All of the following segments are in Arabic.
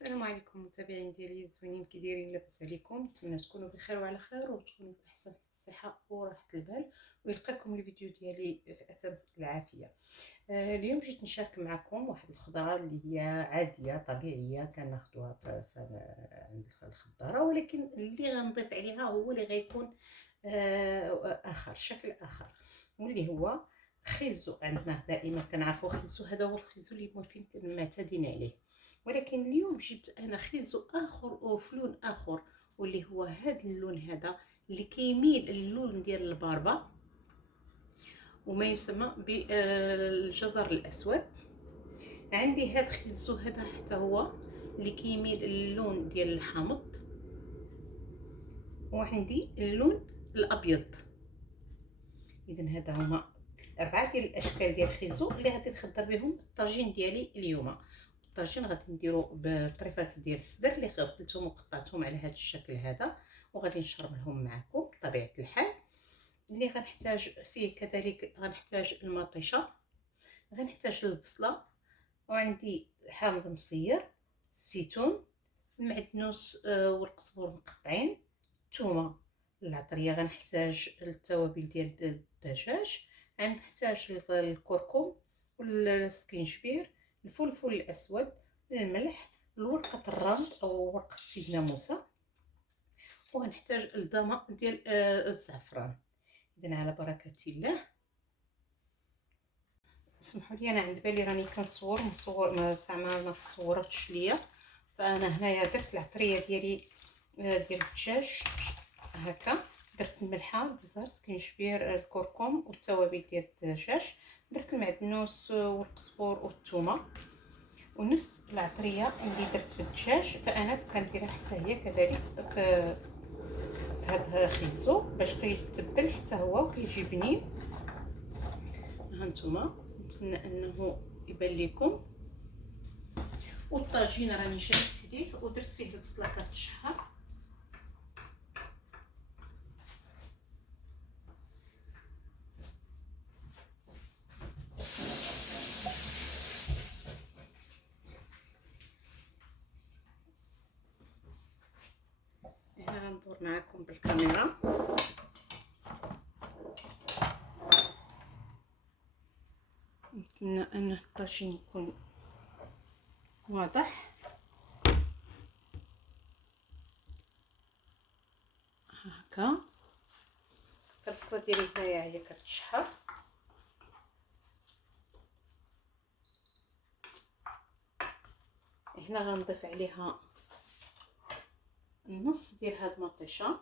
السلام عليكم متابعين ديالي الزوينين، كي دايرين؟ لاباس عليكم؟ نتمنى تكونوا بخير وعلى خير وتكونوا في احسن الصحه وراحه البال، ويلقاكم الفيديو ديالي في اتم العافيه. اليوم جيت نشارك معكم واحد الخضره اللي هي عاديه طبيعيه كناخذوها عند الخضاره، ولكن اللي غنضيف عليها هو اللي غيكون اخر، شكل اخر، واللي هو خيزو. عندنا دائما كنعرفوا خيزو، هذا هو الخيزو اللي موالفين معتادين عليه، ولكن اليوم جبت انا خيزو اخر وفي لون اخر، واللي هو هذا اللون هذا اللي كيميل للون ديال الباربه وما يسمى بالجزر الاسود. عندي هذا خيزو هذا حتى هو اللي كيميل للون ديال الحامض، وعندي اللون الابيض. اذا هذا هما 4 ديال الاشكال ديال الخيزو اللي غادي نخدر بهم الطاجين ديالي اليوم. الطاجين غادي نديرو بطريفات ديال الصدر اللي غسلتهم وقطعتهم على هذا الشكل هذا، وغادي نشربهم معكم بطبيعه الحال. اللي غنحتاج فيه كذلك غنحتاج المطيشه، غنحتاج البصله، وعندي حامض مصير، الزيتون، المعدنوس والقزبر مقطعين، الثومه، العطريه، غنحتاج التوابل ديال الدجاج، غنحتاج الكركم والسكينجبير، الفلفل الاسود، الملح، الورقه الرند او ورقه سيدنا موسى، وغنحتاج الضمه ديال الزعفران. اذا على بركه الله. اسمحوا لي، انا عند بالي راني كنصور ما زعما ما تصورتش ليا، فانا هنايا درت العطريه ديالي ديال الدجاج هكا، درت الملحه، البزار، سكينجبير، الكركم والتوابل ديال الدجاج، درت المعدنوس والقزبر والثومه، ونفس العطريه اللي درت في الدجاج فانا كنديرها حتى هي كذلك في هذا الخيزو باش كيتبل حتى هو وكيجي بنين. ها نتوما، نتمنى انه يبان لكم. والطاجين راني شريت فيه ودرت فيه البصله كتشحر. هنا غندور معكم بالكاميرا. نتمنى ان الطاجين يكون واضح. هكا البصله ديالي هنايا هي كتشحر. هنا غنضيف عليها النص ديال هاد المطيشه،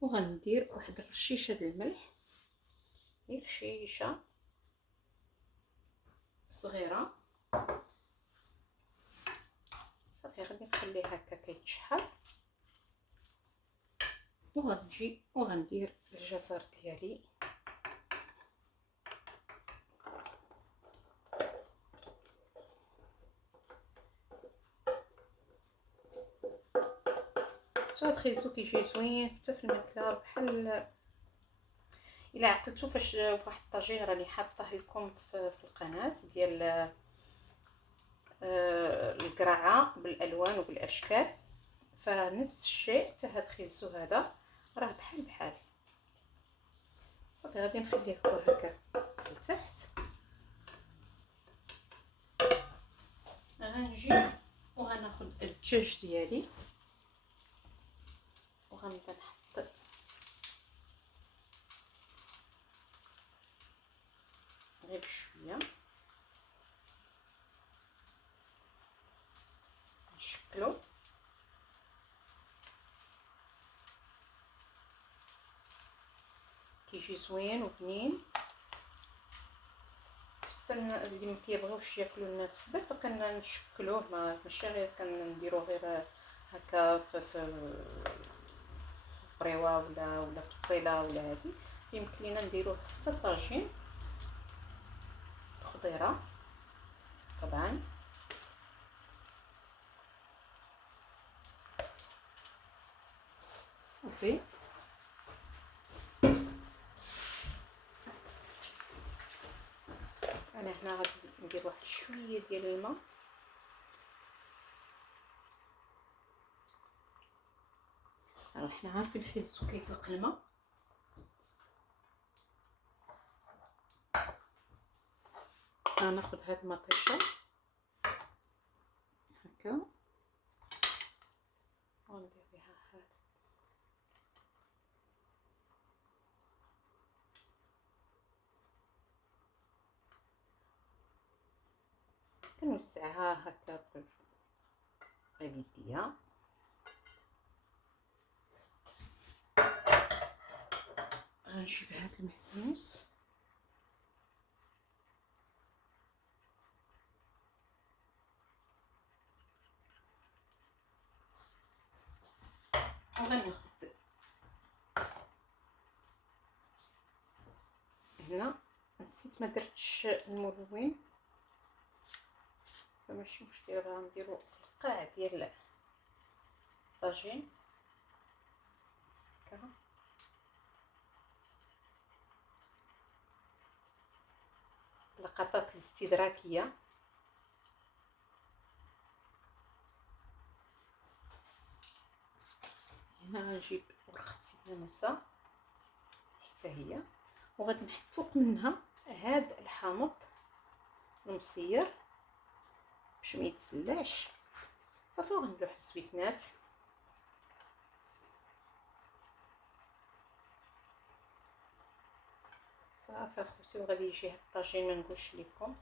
وغندير واحد الرشيشه ديال الملح، غير رشيشه صغيره صافي. غادي نخليه هكا كيتشحر، وغنجي وغندير الجزر ديالي. هاد الخيزو كيجي زوين حتى في الماكله، بحال الا عقلتو فاش في واحد الطاجين راني حاطه لكم في القناه ديال القرعه بالالوان وبالاشكال، فنفس الشيء حتى هاد الخيزو هذا راه بحال صافي. غادي نخليه هكا لتحت. غنجي وغناخذ الدجاج ديالي وغنبدا نحط غير بشويه، نشكلو. كيجي زوين وبنين، حتى اللي ما كيبغيوش ياكلوا الناس الصدر فكنشكلوه، ماشي غير كنديروه غير هكا في بريوه ولا في الصيله ولا هادي. يمكن لينا نديروه حتى طاجين خضيره طبعا. صافي. انا هنا غادي ندير واحد شويه ديال الماء. حنا عارفين الخيزو كيطلق الماء. غناخد هاد المطيشه هكا وندير بها هاد كنوزعها هكا بيديا. غنجيب هاد المحموس وغناخد هنا. نسيت ما درتش الملون، فماشي مشكل، غنديرو في القاع ديال الطاجين هكا. لقطات الاستدراكيه. هنا غنجيب ورقه سيدنا موسى حتى هي، وغادي نحط فوق منها هاد الحامض المصير باش ما يتسلاش صافي. وغنلوح الزويتنات صافي اخوتي. وغادي يجي هاد الطاجين ما نقولش لكم.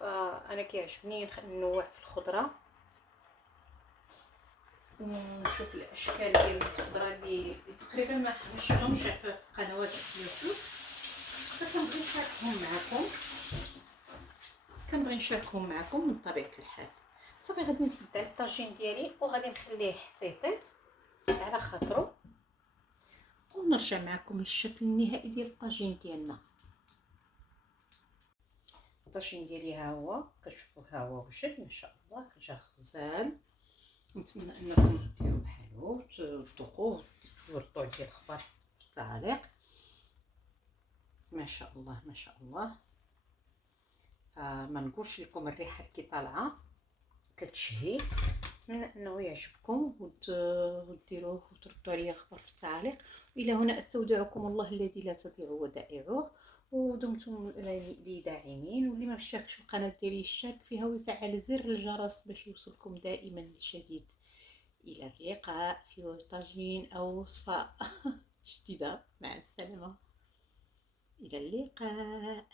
فانا كيعجبني نوع في الخضره ونشوف الاشكال ديال الخضره اللي تقريبا ما شفتهمش في قنوات اليوتيوب، كنبغي نشاركهم معكم من طبيعه الحال. صافي غادي نسد على الطاجين ديالي وغادي نخليه حتى يطيب على خاطرو، ونرجع معكم للشكل النهائي ديال الطاجين ديالنا. الطاجين ديالي ها هو كتشوفوا، ها هو وجد ما شاء الله جا غزال. نتمنى انكم ديروا بحالو تذوقوه وتورطوا عليه الخبر في التعاليق. ما شاء الله ما شاء الله. فما نقولش لكم الريحه كي طالعه كتشهي. نتمنى انه يعجبكم وديروه وتردوا عليا خبر في التعاليق. الى هنا استودعكم الله الذي لا تضيع ودائعه، ودمتم لي داعمين. واللي ما اشتركش في القناه ديالي يشترك فيها ويفعل زر الجرس باش يوصلكم دائما الجديد. الى اللقاء في طاجين او وصفه جديده. مع السلامه، الى اللقاء.